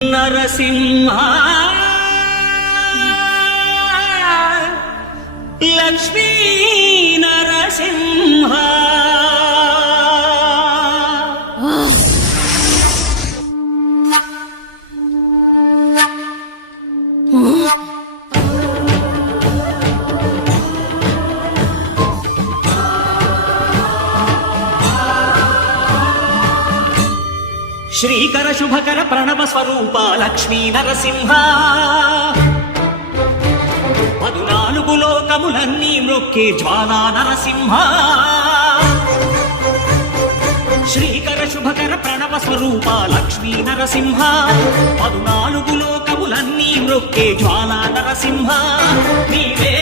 నరసింహ లక్ష్మీ నరసింహ శ్రీకర శుభకర ప్రణవ స్వరూప లక్ష్మీ నరసింహ 14 లోకములన్నీ మ్రొక్కే జ్వాలా నరసింహ శ్రీకర శుభకర ప్రణవ స్వరూప లక్ష్మీ నరసింహ 14 లోకములన్నీ మ్రొక్కే జ్వాలా నరసింహ నీవే